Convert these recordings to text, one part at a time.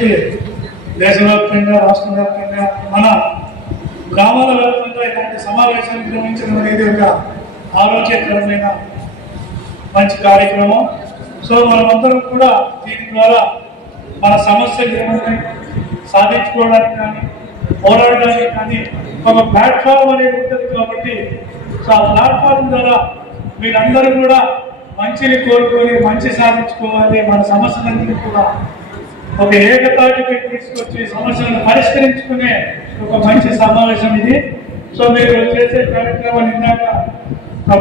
ఇప్పటికీ దేశవ్యాప్తంగా రాష్ట్ర వ్యాప్తంగా మన గ్రామాల వ్యాప్తంగా ఇలాంటి సమావేశాలు నిర్వహించడం అనేది ఒక ఆరోగ్యకరమైన మంచి కార్యక్రమం. సో మనమందరం కూడా దీని ద్వారా మన సమస్యలు ఏమన్నాయి సాధించుకోవడానికి కానీ పోరాడడానికి కానీ ఒక ప్లాట్ఫామ్ అనేది ఉంటుంది కాబట్టి సో ఆ ప్లాట్ఫామ్ ద్వారా మీరందరూ కూడా మంచిని కోరుకొని మంచి సాధించుకోవాలి. మన సమస్యలన్నీ కూడా ఒక ఏకతాటిపై తీసుకొచ్చి సమస్యలను పరిష్కరించుకునే ఒక మంచి సమావేశం ఇది. సో మీరు చేసే కార్యక్రమాలు ఇందాక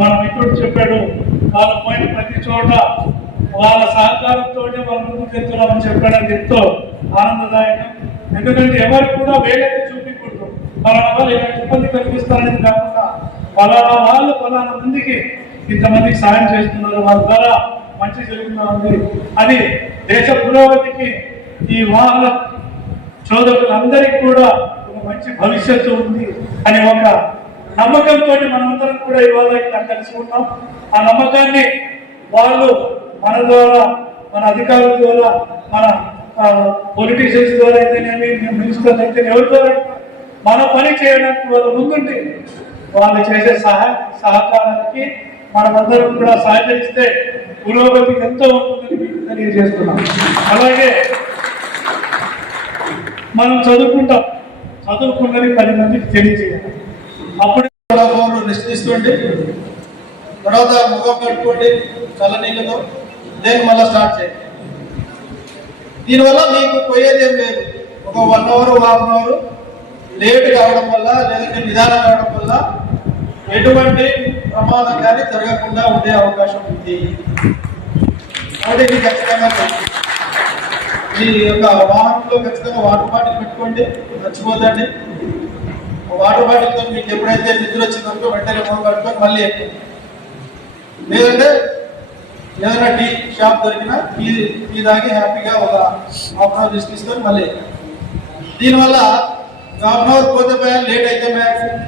మన మిత్రుడు చెప్పాడు, వాళ్ళు పోయిన ప్రతి చోట వాళ్ళ సహకారంతో వాళ్ళు ముందుకు వెళ్తున్నామని చెప్పడానికి ఎంతో ఆనందదాయకం. ఎందుకంటే ఎవరికి కూడా వేలెత్తి చూపించకూడదు, పలానా వాళ్ళు ఇలాంటి ఇబ్బంది కల్పిస్తారనేది కాకుండా పలానా వాళ్ళు పలానా మందికి ఇంతమందికి సాయం చేస్తున్నారు, వాళ్ళ ద్వారా మంచి జరుగుతూ ఉంది. అది దేశ పురోగతికి ఈ వాహన చోదకులందరికీ కూడా ఒక మంచి భవిష్యత్తు ఉంది అనే ఒక నమ్మకంతో మనమందరం కూడా ఇవాళ ఇక్కడ కలిసి ఉన్నాం. ఆ నమ్మకాన్ని వాళ్ళు మన ద్వారా, మన అధికారుల ద్వారా, మన పొలిటీషియన్స్ ద్వారా అయితేనేమి, మినిస్టర్లు అయితే ఎవరి ద్వారా మన పని చేయడానికి వాళ్ళు ముందుండి వాళ్ళు చేసే సహకారానికి మనమందరం కూడా సహకరిస్తే పురోగతికి ఎంతో ఉంటుందని మీకు తెలియజేస్తున్నాం. అలాగే మనం చదువుకున్నది 10 మందికి తెలియజేయాలి. అప్పుడు రెస్ట్ తీసుకోండి, తర్వాత ముఖం కట్టుకోండి చల్ల నీళ్ళతో, దేని మళ్ళీ స్టార్ట్ చేయండి. దీనివల్ల మీకు పోయేది ఏం లేదు. ఒక 1 అవర్ 1/2 అవర్ లేట్ కావడం వల్ల లేదంటే నిదానం కావడం వల్ల ఎటువంటి ప్రమాదం కానీ జరగకుండా ఉండే అవకాశం ఉంది. కాబట్టి ఇది ఖచ్చితంగా మీ యొక్క వాహనంలో ఖచ్చితంగా వాటర్ బాటిల్ పెట్టుకోండి, మర్చిపోతండి. వాటర్ బాటిల్తో మీకు ఎప్పుడైతే నిద్ర వచ్చిందనుకో వెంటనే ఫోన్ కట్టుకొని మళ్ళీ ఎక్కువ, లేదంటే ఏదైనా టీ షాప్ దొరికినా టీ తాగి హ్యాపీగా ఒక హాఫ్ అవర్ రెస్ట్ తీసుకొని మళ్ళీ. దీనివల్ల హాఫ్ అవర్ పోతే లేట్ అయితే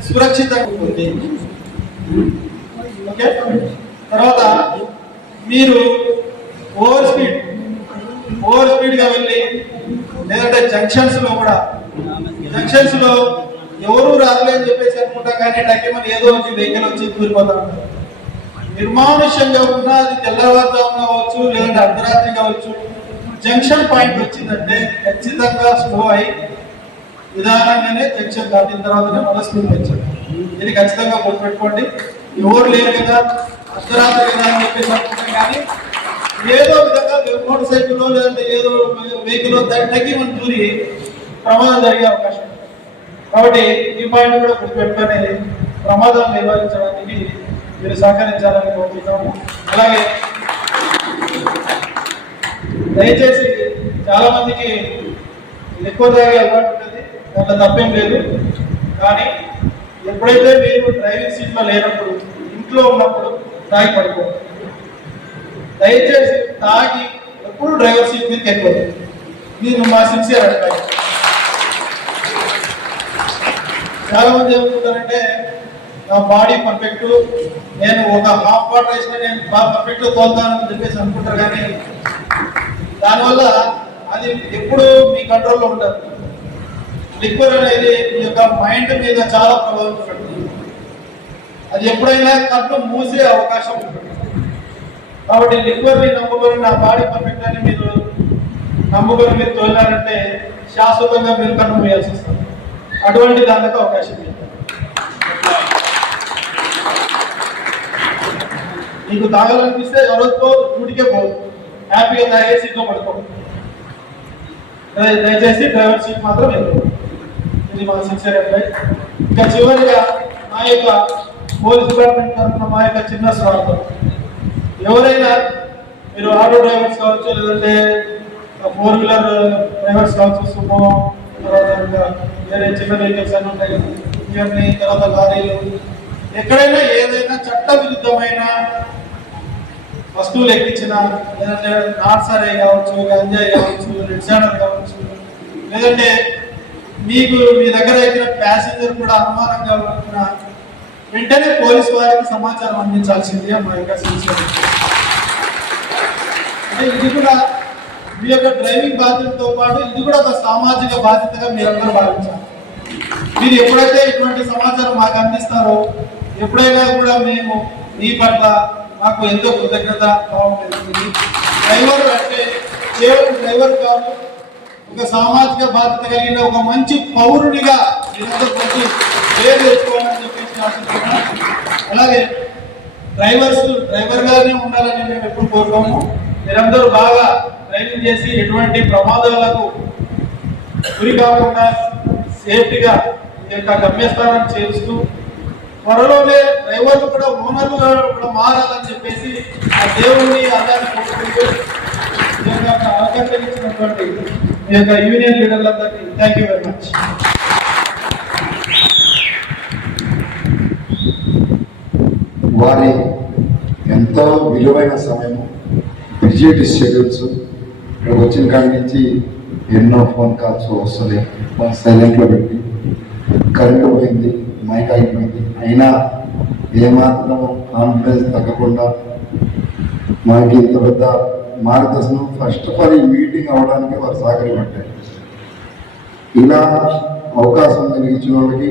సురక్షితంగా ఉంటుంది. ఓకే, తర్వాత మీరు ఓవర్ స్పీడ్గా వెళ్ళి లేదంటే జంక్షన్స్ లో ఎవరు రాలే అని చెప్పేసి అనుకుంటాం, కానీ టైం ఏదో వచ్చి వెహికల్ వచ్చి కూలిపోతా ఉంటారు. నిర్మానుష్యంగా ఉన్నా అది తెల్లవారుజామున కావచ్చు లేదంటే అర్ధరాత్రి కావచ్చు, జంక్షన్ పాయింట్ వచ్చిందంటే ఖచ్చితంగా స్లో అయి నిదానంగానే జంక్షన్ దాటిన తర్వాతనే మళ్ళీ స్పీడ్ పెంచాలి. ఇది ఖచ్చితంగా గుర్తుపెట్టుకోండి. ఎవరు లేరు కదా, అర్ధరాత్రి కదా అని చెప్పేసి అనుకుంటాం, కానీ ఏదో విధంగా మోటార్ సైకిల్లో లేదంటే ఏదో వెహికల్ తగ్గి మనం దూరి ప్రమాదం జరిగే అవకాశం ఉంది. కాబట్టి ఈ పాయింట్ కూడా గుర్తుపెట్టుకొని ప్రమాదాలు నిర్వహించడానికి మీరు సహకరించాలని కోరుతున్నాము. అలాగే దయచేసి చాలా మందికి ఎక్కువ తాగే అలవాటు ఉంటుంది, దాంట్లో తప్పేం లేదు. కానీ ఎప్పుడైతే మీరు డ్రైవింగ్ సీట్లో లేనప్పుడు, ఇంట్లో ఉన్నప్పుడు తాగి పడుకోండి. దయచేసి తాగి ఎప్పుడు డ్రైవర్ సీట్ మీదకి ఎక్కువ. నేను మా సిన్సియర్ అడ్వైస్. చాలా మంది ఏమనుకుంటారంటే నా బాడీ పర్ఫెక్ట్, నేను ఒక హాఫ్ వాటర్ వేసిన నేను బాగా పర్ఫెక్ట్ తోలుతానని చెప్పేసి అనుకుంటారు, కానీ దానివల్ల అది ఎప్పుడు మీ కంట్రోల్లో ఉండదు. లిక్వర్ అనేది మీ యొక్క మైండ్ మీద చాలా ప్రభావం చూపుతుంది. అది ఎప్పుడైనా కళ్ళు మూసే అవకాశం ఉంటుంది. కాబట్టి లిక్వర్ని నమ్ముకొని నా బాడీ పర్ఫెక్ట్ అని మీరు నమ్ముకొని మీరు తోలారంటే శాశ్వతంగా మీరు కన్ను మూయాల్సి వస్తుంది. అటువంటి దానికి అవకాశం లేదు. మీకు తాగాలనిపిస్తే ఎవరితో డ్యూటీకే పోదు, హ్యాపీగా తాగే సీట్లో పడుకోండి. దయచేసి డ్రైవర్ సీట్ మాత్రం వెళ్ళదు. ఇది మా సిన్సియర్ అడ్వైస్. ఇంకా చివరిగా మా యొక్క పోలీస్ డిపార్ట్మెంట్ తరఫున మా యొక్క చిన్న స్వార్థం, ఎవరైనా మీరు ఆటో డ్రైవర్స్ కావచ్చు లేదంటే 4-వీలర్ డ్రైవర్స్ కావచ్చు, సుమో, తర్వాత వేరే చిన్న వెహికల్స్ అన్నీ ఉంటాయి, ఇవన్నీ, తర్వాత లారీలు, ఎక్కడైనా ఏదైనా చట్ట విరుద్ధమైన వస్తువులు ఎక్కించిన, లేదంటే నార్సరే కావచ్చు, గంజాయి కావచ్చు, రెడ్ శాండల్ కావచ్చు, లేదంటే మీకు మీ దగ్గర ఎక్కిన ప్యాసింజర్ కూడా అనుమానంగా ఉన్న వెంటనే పోలీస్ వారికి సమాచారం అందించాల్సింది మా యొక్క సిన్సియర్. అంటే ఇది కూడా మీ యొక్క డ్రైవింగ్ బాధ్యతతో పాటు ఇది కూడా ఒక సామాజిక బాధ్యతగా మీరందరూ భావించాలి. మీరు ఎప్పుడైతే ఇటువంటి సమాచారం మాకు అందిస్తారో ఎప్పుడైనా కూడా మేము మీ పట్ల మాకు ఎంతో కృతజ్ఞత భావం తెలుస్తుంది. డ్రైవర్ అంటే కేవలం డ్రైవర్ కాదు, ఒక సామాజిక బాధ్యత కలిగిన ఒక మంచి పౌరుడిగా మీరందరూ కొంచెం పేరు తెచ్చుకోవాలని చెప్పేసి ఆశిస్తున్నాం. అలాగే డ్రైవర్ గానే ఉండాలని మేము ఎప్పుడు కోరుకోము. మీరందరూ బాగా డ్రైవింగ్ చేసి ఎటువంటి ప్రమాదాలకు గురి కాకుండా సేఫ్టీగా ఈ యొక్క గమ్యస్థానాన్ని చేరుస్తూ త్వరలోనే డ్రైవర్లు కూడా ఓనర్లు కూడా మారాలని చెప్పేసి ఆ దేవుణ్ణి ఆదాన్ని కోరుకుంటూ అవకాశం ఇచ్చినటువంటి ఈ యొక్క యూనియన్ లీడర్లందరికీ థ్యాంక్ యూ వెరీ మచ్. వారి ఎంతో విలువైన సమయము, బిజీ షెడ్యూల్స్, ఇక్కడ వచ్చిన కాడి నుంచి ఎన్నో ఫోన్ కాల్స్ వస్తున్నాయి. ఫోన్ సైలెంట్లో పెట్టి కరెంటు పోయింది, మైక్ అయిపోయింది, అయినా ఏమాత్రం కాన్ఫిడెన్స్ తగ్గకుండా మనకి ఇంత పెద్ద మార్గదర్శనం ఫస్ట్ ఆఫ్ ఆల్ ఈ మీటింగ్ అవ్వడానికి వారు సహకరించారు. ఇలా అవకాశం కలిగించిన వాళ్ళకి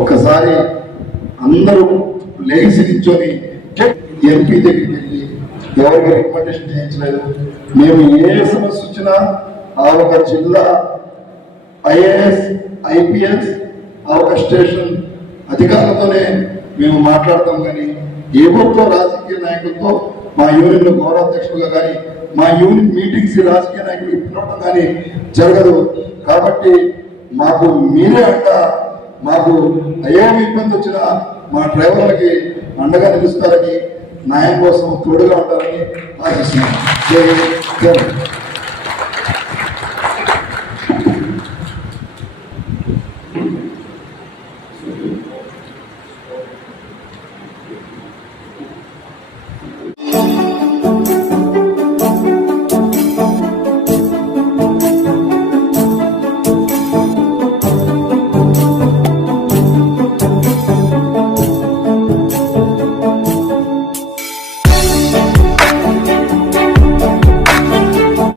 ఒక్కసారి అందరూ లేచి నిల్చొని ఎంపీ దగ్గరికి వెళ్ళి ఎవరికి రికమెండేషన్ చేయించలేదు. మేము ఏ సమస్య వచ్చినా ఆ ఒక జిల్లా ఐఏఎస్ ఐపీఎస్ ఆ ఒక స్టేషన్ అధికారులతోనే మేము మాట్లాడతాం. కానీ ఎవరితో రాజకీయ నాయకులతో మా యూనియన్ గౌరవాధ్యక్షులుగా కానీ మా యూనియన్ మీటింగ్స్ రాజకీయ నాయకులు పిలవడం కానీ జరగదు. కాబట్టి మాకు మీరే అంట, మాకు ఏ ఇబ్బంది వచ్చినా మా డ్రైవర్లకి అండగా నిలుస్తారని, న్యాయం కోసం తోడుగా ఉంటారని ఆశిస్తున్నాను.